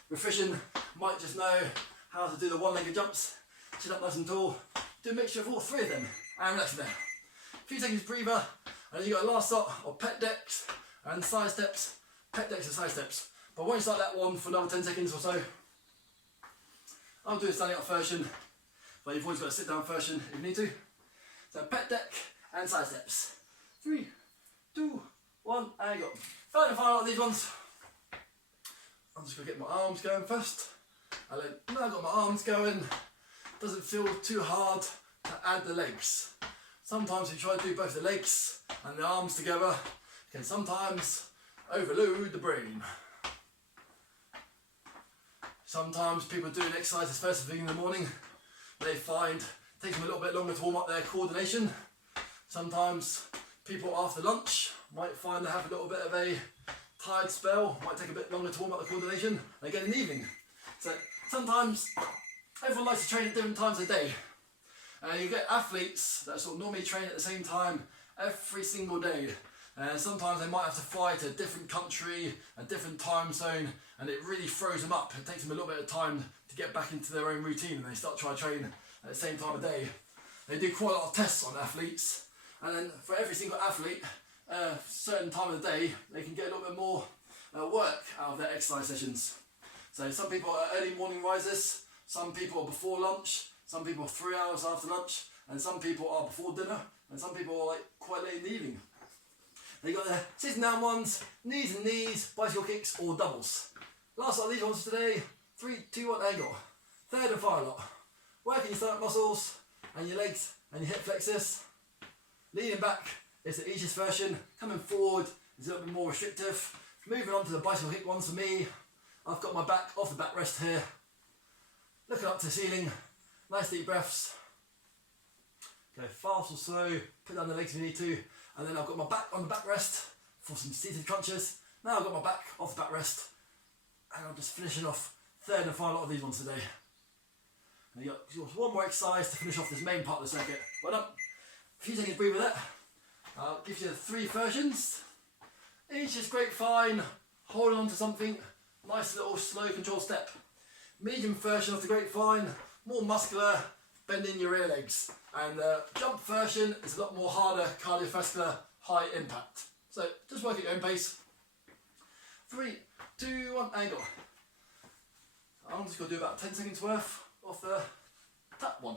refreshing, might just know how to do the one-legged jumps. Sit up nice and tall. Do a mixture of all 3 of them. And relax there. A few seconds breather, and then you've got a last lot of pec decks and side steps, pec decks and side steps. But I won't start that one for another 10 seconds or so. I'll do a standing up version, but you've always got a sit down version if you need to. So pec deck and side steps. 3, 2, 1, and go. Third and final of these ones. I'm just going to get my arms going first. And then now I've got my arms going. Doesn't feel too hard to add the legs. Sometimes you try to do both the legs and the arms together, can sometimes overload the brain. Sometimes people do an exercise first thing in the morning. They find it takes them a little bit longer to warm up their coordination. Sometimes people after lunch might find they have a little bit of a tired spell, might take a bit longer to warm up the coordination. Again in the evening. So sometimes everyone likes to train at different times of the day. You get athletes that sort of normally train at the same time every single day. And sometimes they might have to fly to a different country, a different time zone, and it really throws them up. It takes them a little bit of time to get back into their own routine, and they start trying to train at the same time of day. They do quite a lot of tests on athletes, and then for every single athlete, certain time of the day, they can get a little bit more work out of their exercise sessions. So some people are early morning risers, some people are before lunch, some people are 3 hours after lunch, and some people are before dinner, and some people are like quite late in the evening. They got their sitting down ones, knees and knees, bicycle kicks or doubles. Last lot of these ones today, 3, 2, 1, angle. Third and final lot. Working your stomach muscles and your legs and your hip flexors. Leaning back is the easiest version. Coming forward is a little bit more restrictive. Moving on to the bicycle kick ones for me. I've got my back off the backrest here. Looking up to the ceiling. Nice deep breaths. Go fast or slow. Put down the legs if you need to. And then I've got my back on the backrest for some seated crunches. Now I've got my back off the backrest. And I'm just finishing off third and final of these ones today. And you got one more exercise to finish off this main part of the circuit. Well done. A few seconds breathe with it. I'll give you 3 versions. Each is great fine. Holding on to something. Nice little slow controlled step. Medium version of the grapevine. More muscular. Bending your rear legs. And the jump version is a lot more harder, cardiovascular, high impact. So just work at your own pace. 3, 2, 1, angle. I'm just going to do about 10 seconds worth of the tap one.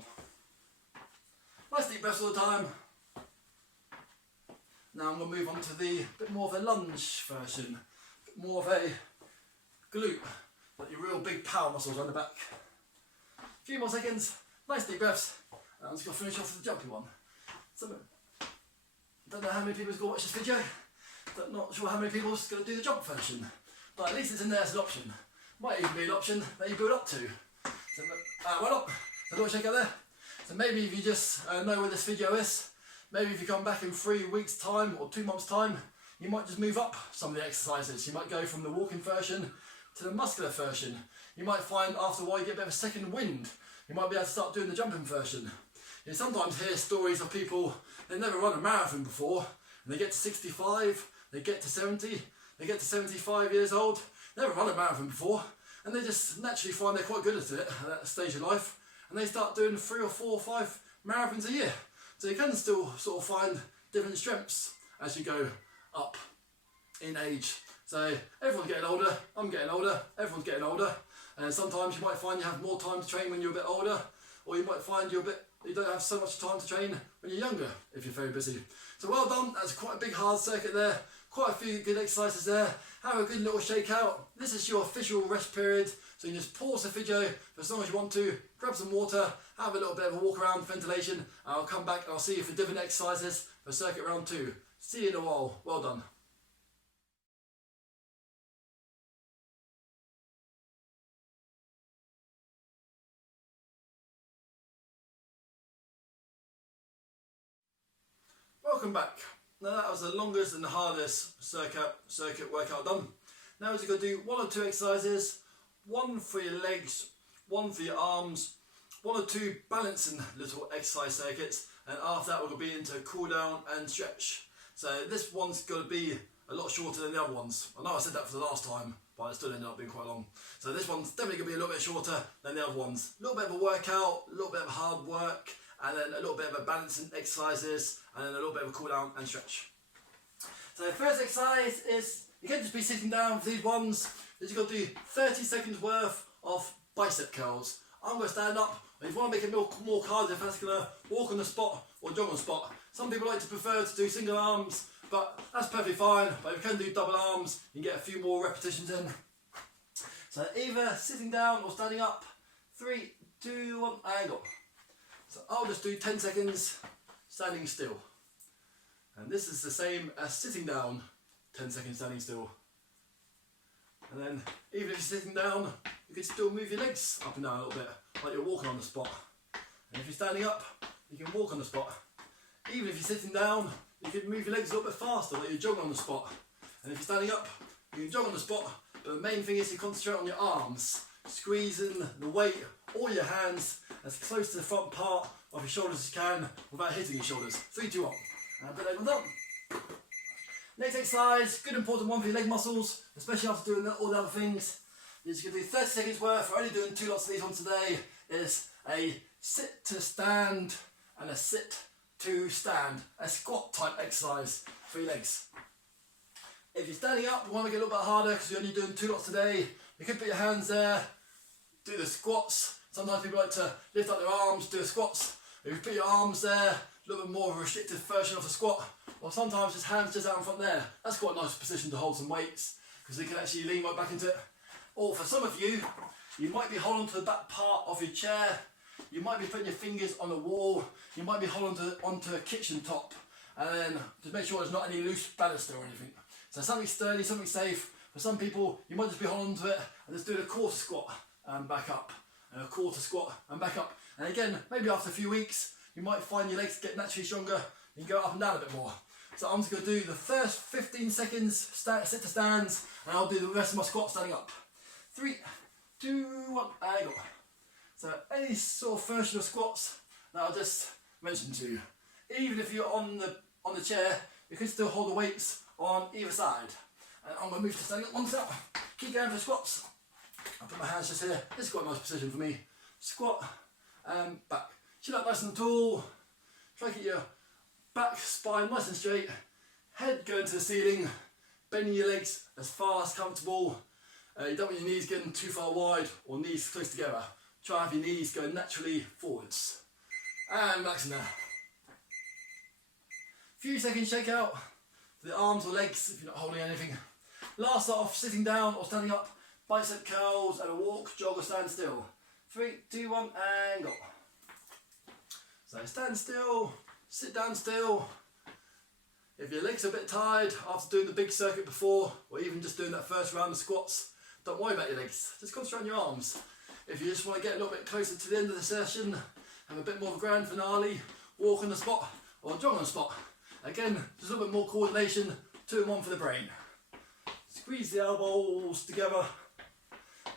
Nice deep breaths all the time. Now I'm going to move on to the bit more of a lunge version. Bit more of a glute, like your real big power muscles on the back. A few more seconds, nice deep breaths. I'm just going to finish off with the jumpy one. Don't know how many people's going to watch this video. Not sure how many people's going to do the jump version. But at least it's in there as an option. Might even be an option that you build up to. So, well up. So don't check out there. So maybe if you just know where this video is, maybe if you come back in 3 weeks time or 2 months time, you might just move up some of the exercises. You might go from the walking version to the muscular version. You might find after a while you get a bit of a second wind. You might be able to start doing the jumping version. You sometimes hear stories of people, they've never run a marathon before, and they get to 65, they get to 70, they get to 75 years old, never run a marathon before, and they just naturally find they're quite good at it at that stage of life, and they start doing 3 or 4 or 5 marathons a year. So you can still sort of find different strengths as you go up in age. So everyone's getting older, I'm getting older, everyone's getting older, and sometimes you might find you have more time to train when you're a bit older, or you might find you don't have so much time to train when you're younger if you're very busy. So well done, that's quite a big hard circuit there, quite a few good exercises there. Have a good little shake out. This is your official rest period, so you can just pause the video for as long as you want to, grab some water, have a little bit of a walk around, ventilation, and I'll come back and I'll see you for different exercises for circuit round 2. See you in a while, well done. Welcome back. Now that was the longest and the hardest circuit workout done. Now we're going to do 1 or 2 exercises, one for your legs, one for your arms, 1 or 2 balancing little exercise circuits, and after that we're going to be into cool down and stretch. So this one's going to be a lot shorter than the other ones. I know I said that for the last time, but it still ended up being quite long. So this one's definitely going to be a little bit shorter than the other ones. A little bit of a workout, a little bit of hard work, and then a little bit of a balancing exercises, and then a little bit of a cool down and stretch. So the first exercise is, you can't just be sitting down for these ones, you've got to do 30 seconds worth of bicep curls. I'm going to stand up, and if you want to make it more cardiovascular, walk on the spot or jog on the spot. Some people like to prefer to do single arms, but that's perfectly fine. But if you can do double arms, you can get a few more repetitions in. So either sitting down or standing up. 3, 2, 1, and go. So I'll just do 10 seconds standing still. And this is the same as sitting down, 10 seconds standing still. And then even if you're sitting down, you can still move your legs up and down a little bit, like you're walking on the spot. And if you're standing up, you can walk on the spot. Even if you're sitting down, you can move your legs a little bit faster, like you're jogging on the spot. And if you're standing up, you can jog on the spot, but the main thing is you concentrate on your arms, squeezing the weight or your hands as close to the front part of your shoulders as you can without hitting your shoulders. 3, 2, 1. And put that one down. Next exercise, good important one for your leg muscles, especially after doing all the other things. You're just going to do 30 seconds worth. We're only doing 2 lots of these on today. Is a sit to stand and a sit to stand, a squat type exercise for your legs. If you're standing up, you want to make it a little bit harder because you're only doing 2 lots today. You can put your hands there, do the squats. Sometimes people like to lift up their arms, do the squats. If you put your arms there, a little bit more of a restricted version of the squat, or sometimes just hands just out in front there. That's quite a nice position to hold some weights because you can actually lean right back into it. Or for some of you, you might be holding to the back part of your chair, you might be putting your fingers on the wall, you might be holding onto a kitchen top, and then just make sure there's not any loose banister or anything. So something sturdy, something safe. For some people, you might just be holding to it and just doing a quarter squat and back up, and a quarter squat and back up. And again, maybe after a few weeks, you might find your legs get naturally stronger, you can go up and down a bit more. So I'm just going to do the first 15 seconds sit to stands, and I'll do the rest of my squat standing up. 3, 2, 1, and go. So any sort of version of squats that I just mentioned to you. Even if you're on the chair, you can still hold the weights on either side. And I'm going to move to standing up one side. Keep going for squats. I'll put my hands just here. This is quite a nice position for me. Squat and back. Chin up nice and tall. Try to keep your back, spine nice and straight. Head going to the ceiling. Bending your legs as far as comfortable. You don't want your knees getting too far wide or knees close together. Try to have your knees go naturally forwards. And relaxing there. Few seconds shake out for the arms or legs if you're not holding anything. Last lot of sitting down or standing up, bicep curls and a walk, jog or stand still. 3, 2, 1 and go. So stand still, sit down still. If your legs are a bit tired after doing the big circuit before, or even just doing that first round of squats, don't worry about your legs, just concentrate on your arms. If you just want to get a little bit closer to the end of the session, have a bit more of a grand finale, walk on the spot or jog on the spot. Again, just a little bit more coordination, 2 and 1 for the brain. Squeeze the elbows together,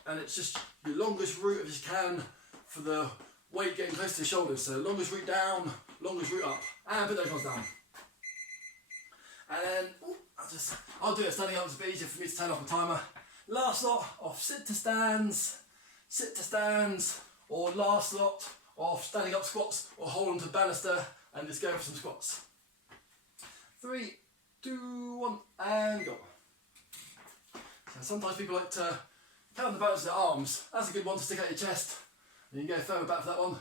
and it's just your longest route as you can for the weight getting close to the shoulders. So longest route down, longest route up, and put those ones down. And then, I'll do it standing up, it's a bit easier for me to turn off the timer. Last lot of sit to stands, or last lot of standing up squats, or hold on to the banister and just go for some squats. 3, 2, 1, and go. So sometimes people like to counterbalance their arms. That's a good one to stick out your chest. And you can go further back for that one.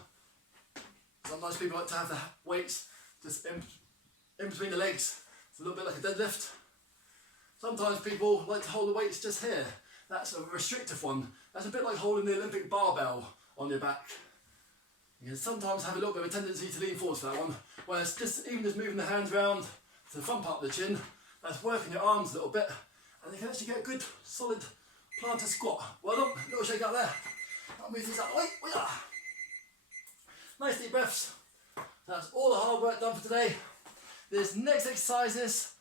Sometimes people like to have the weights just in between the legs. It's a little bit like a deadlift. Sometimes people like to hold the weights just here. That's a restrictive one. That's a bit like holding the Olympic barbell on your back. You can sometimes have a little bit of a tendency to lean forward for that one, whereas even just moving the hands around to the front part of the chin, that's working your arms a little bit, and you can actually get a good solid plantar squat. Well done, little shake out there. I'll move things out of the way. We are. Nice deep breaths. That's all the hard work done for today. This next exercises,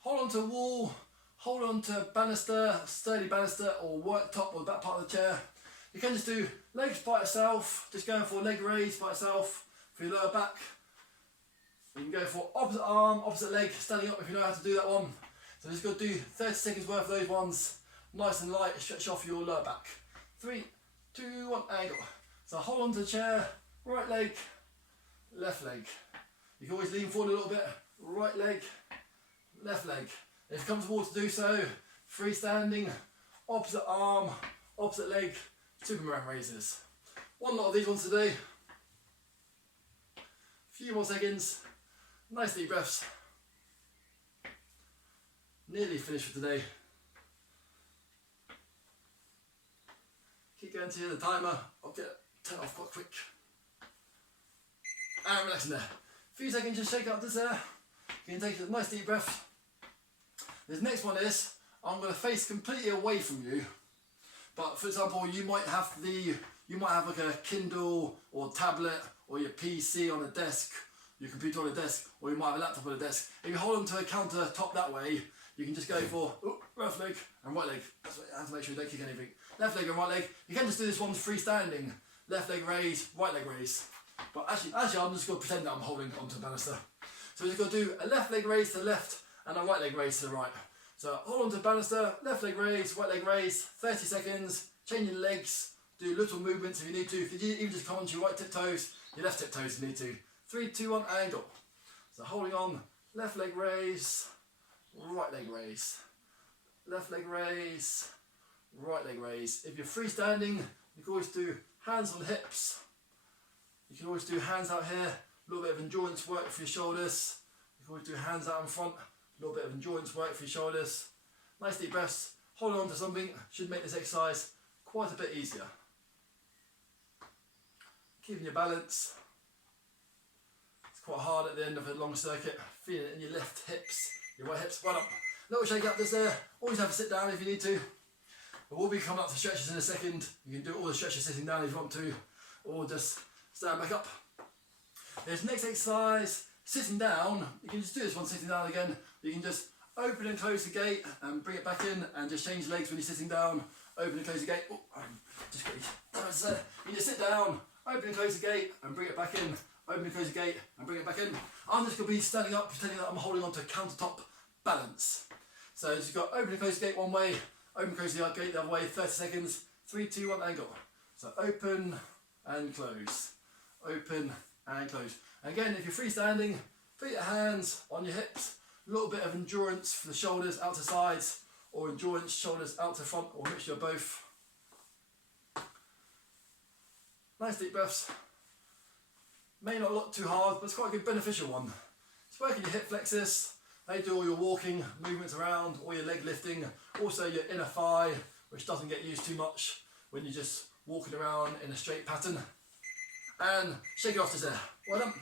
hold on to a wall, hold on to a banister, sturdy banister or worktop or the back part of the chair. You can just do legs by itself, just going for leg raise by itself for your lower back. You can go for opposite arm, opposite leg, standing up if you know how to do that one. So just got to do 30 seconds worth of those ones, nice and light, stretch off your lower back. 3, 2, 1, angle. So hold on to the chair, right leg, left leg. You can always lean forward a little bit, right leg, left leg. If you're comfortable to do so, freestanding, opposite arm, opposite leg, Superman raises. One lot of these ones today. A few more seconds. Nice deep breaths. Nearly finished for today. Keep going to the timer. I'll get turn off quite quick. And relaxing there. A few seconds, just shake out this air. You can take a nice deep breath. This next one is, I'm going to face completely away from you. But for example, you might have like a Kindle or tablet or your PC on a desk, your computer on a desk, or you might have a laptop on a desk. If you hold onto a counter top that way, you can just go for left leg and right leg. That's what, I have to make sure you don't kick anything. Left leg and right leg. You can just do this one freestanding. Left leg raise, right leg raise. But actually I'm just going to pretend that I'm holding onto a banister. So we're just going to do a left leg raise to the left and a right leg raise to the right. So hold on to the banister, left leg raise, right leg raise, 30 seconds, changing legs, do little movements if you need to. If you even just come onto your right tiptoes, your left tiptoes if you need to. 3, 2, 1, angle. So holding on, left leg raise, right leg raise, left leg raise, right leg raise. If you're freestanding, you can always do hands on the hips. You can always do hands out here, a little bit of endurance work for your shoulders. You can always do hands out in front. A little bit of endurance work for your shoulders. Nice deep breaths. Holding on to something should make this exercise quite a bit easier. Keeping your balance. It's quite hard at the end of a long circuit. Feeling it in your left hips, your right hips. Well up. Little shake up this there. Always have to sit down if you need to. But we'll be coming up to stretches in a second. You can do all the stretches sitting down if you want to, or just stand back up. This next exercise, sitting down, you can just do this one sitting down again. You can just open and close the gate and bring it back in and just change legs when you're sitting down. Open and close the gate. Just quickly. You just sit down, open and close the gate and bring it back in. Open and close the gate and bring it back in. I'm just going to be standing up, pretending that I'm holding on to a countertop balance. So just got open and close the gate one way, open and close the gate the other way, 30 seconds, 3, 2, 1, angle. So open and close. Open and close. Again, if you're freestanding, put your hands on your hips. A little bit of endurance for the shoulders out to sides, or endurance shoulders out to front, or a mixture of both. Nice deep breaths. May not look too hard, but it's quite a good beneficial one. It's working your hip flexors. They do all your walking movements around, all your leg lifting, also your inner thigh, which doesn't get used too much when you're just walking around in a straight pattern. And shake it off to there. Well done.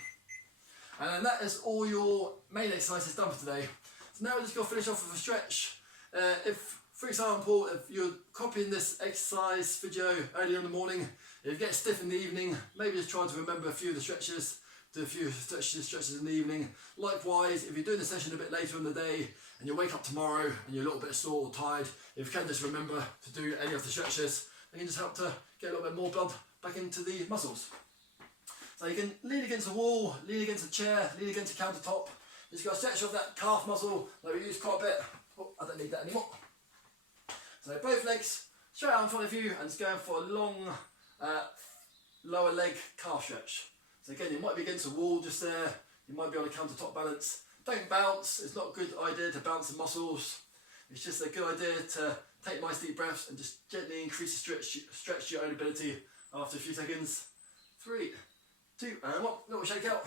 And then that is all your main exercises done for today. So now we're just going to finish off with a stretch. If, for example, if you're copying this exercise video early in the morning, if you get stiff in the evening, maybe just try to remember a few of the stretches, do a few stretches in the evening. Likewise, if you're doing the session a bit later in the day and you wake up tomorrow and you're a little bit sore or tired, if you can just remember to do any of the stretches, it can just help to get a little bit more blood back into the muscles. So you can lean against a wall, lean against a chair, lean against a countertop. Just got to stretch off that calf muscle that we use quite a bit. Oh, I don't need that anymore. So both legs straight out in front of you and just going for a long lower leg calf stretch. So again, you might be against a wall just there. You might be on a countertop balance. Don't bounce. It's not a good idea to bounce the muscles. It's just a good idea to take nice deep breaths and just gently increase the stretch your own ability after a few seconds. 3, 2, and 1. Little shake out.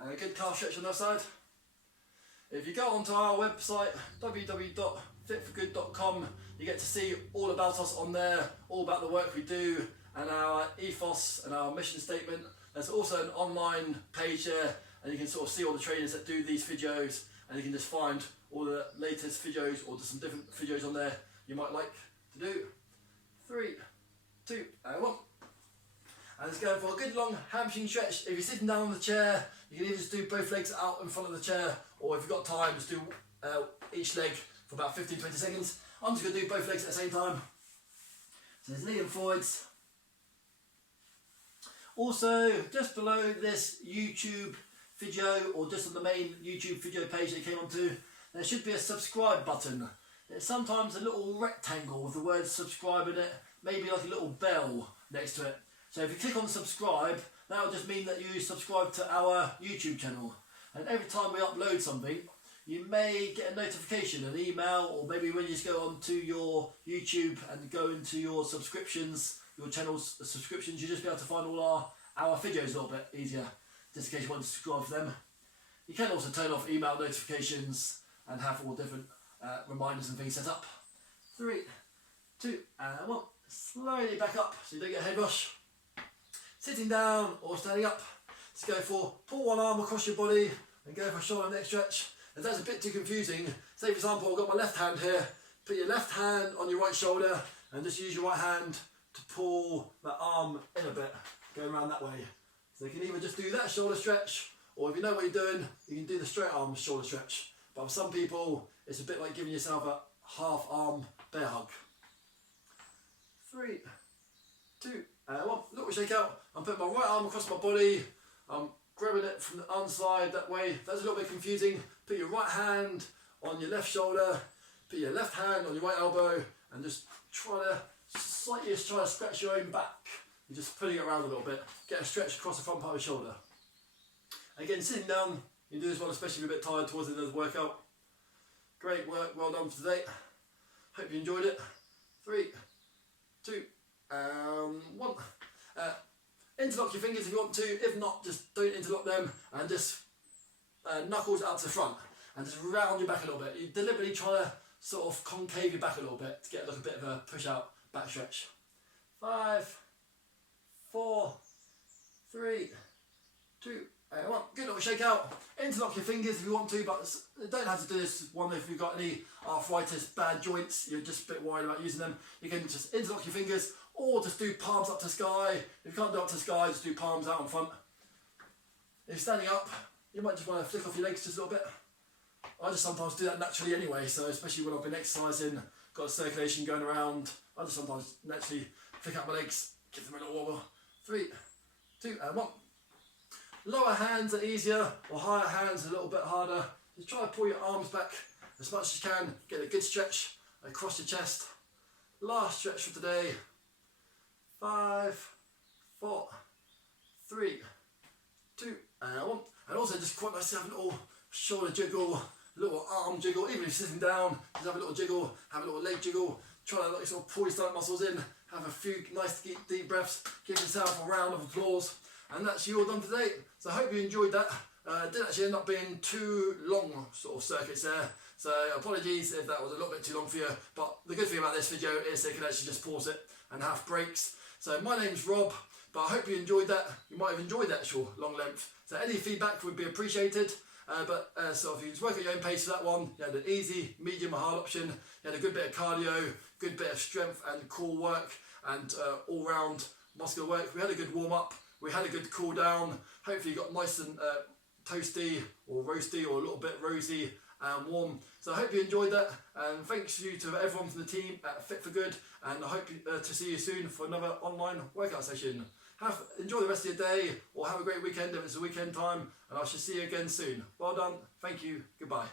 And a good calf stretch on the other side. If you go onto our website, www.fitforgood.com, you get to see all about us on there, all about the work we do, and our ethos and our mission statement. There's also an online page there, and you can sort of see all the trainers that do these videos, and you can just find all the latest videos or just some different videos on there you might like to do. 3, 2, and 1. And it's going for a good long hamstring stretch. If you're sitting down on the chair, you can either just do both legs out in front of the chair, or if you've got time, just do each leg for about 15-20 seconds. I'm just going to do both legs at the same time. So there's leaning forwards. Also, just below this YouTube video, or just on the main YouTube video page that you came onto, there should be a subscribe button. There's sometimes a little rectangle with the word subscribe in it, maybe like a little bell next to it. So if you click on subscribe, that will just mean that you subscribe to our YouTube channel. And every time we upload something, you may get a notification, an email, or maybe when you just go onto your YouTube and go into your subscriptions, your channel's subscriptions, you just be able to find all our videos a little bit easier, just in case you want to subscribe to them. You can also turn off email notifications and have all different reminders and things set up. 3, 2, and 1. Slowly back up so you don't get a head rush. Sitting down or standing up. Let's go for pull one arm across your body and go for a shoulder and neck stretch. If that's a bit too confusing, say for example I've got my left hand here, put your left hand on your right shoulder and just use your right hand to pull that arm in a bit, going around that way. So you can either just do that shoulder stretch, or if you know what you're doing, you can do the straight arm shoulder stretch. But for some people, it's a bit like giving yourself a half arm bear hug. 3, 2, and 1. Little shake out. I'm putting my right arm across my body. I'm grabbing it from the arm side that way. If that's a little bit confusing, put your right hand on your left shoulder, put your left hand on your right elbow, and just try to slightly scratch your own back. You're just pulling it around a little bit. Get a stretch across the front part of your shoulder. Again, sitting down, you can do this one, especially if you're a bit tired towards the end of the workout. Great work, well done for today. Hope you enjoyed it. 3, 2, 1. Interlock your fingers if you want to. If not, just don't interlock them, and just knuckles out to the front and just round your back a little bit. You deliberately try to sort of concave your back a little bit to get like a bit of a push out back stretch. 5, 4, 3, 2, and 1. Good little shake out. Interlock your fingers if you want to, but you don't have to do this one if you've got any arthritis, bad joints, you're just a bit worried about using them. You can just interlock your fingers, or just do palms up to sky. If you can't do up to sky, just do palms out in front. If you're standing up, you might just want to flick off your legs just a little bit. I just sometimes do that naturally anyway, so especially when I've been exercising, got circulation going around, I just sometimes naturally flick out my legs, give them a little wobble. 3, 2, and 1. Lower hands are easier, or higher hands are a little bit harder. Just try to pull your arms back as much as you can, get a good stretch across your chest. Last stretch for today. 5, 4, 3, 2, and 1. And also just quite nice to have a little shoulder jiggle, a little arm jiggle, even if you're sitting down, just have a little jiggle, have a little leg jiggle, try to like sort of pull your stomach muscles in, have a few nice deep breaths, give yourself a round of applause, and that's you all done today. So I hope you enjoyed that. Didn't actually end up being too long sort of circuits there, so apologies if that was a little bit too long for you, but the good thing about this video is they can actually just pause it and have breaks. So my name's Rob, but I hope you enjoyed that. You might have enjoyed the actual long length. So any feedback would be appreciated. So if you just work at your own pace for that one, you had an easy, medium or hard option. You had a good bit of cardio, good bit of strength and core work, and all round muscular work. We had a good warm up. We had a good cool down. Hopefully you got nice and toasty or roasty or a little bit rosy and warm. So I hope you enjoyed that, and thanks you to everyone from the team at Fit For Good, and I hope to see you soon for another online workout session. Enjoy the rest of your day, or have a great weekend if it's a weekend time, and I shall see you again soon. Well done, thank you, goodbye.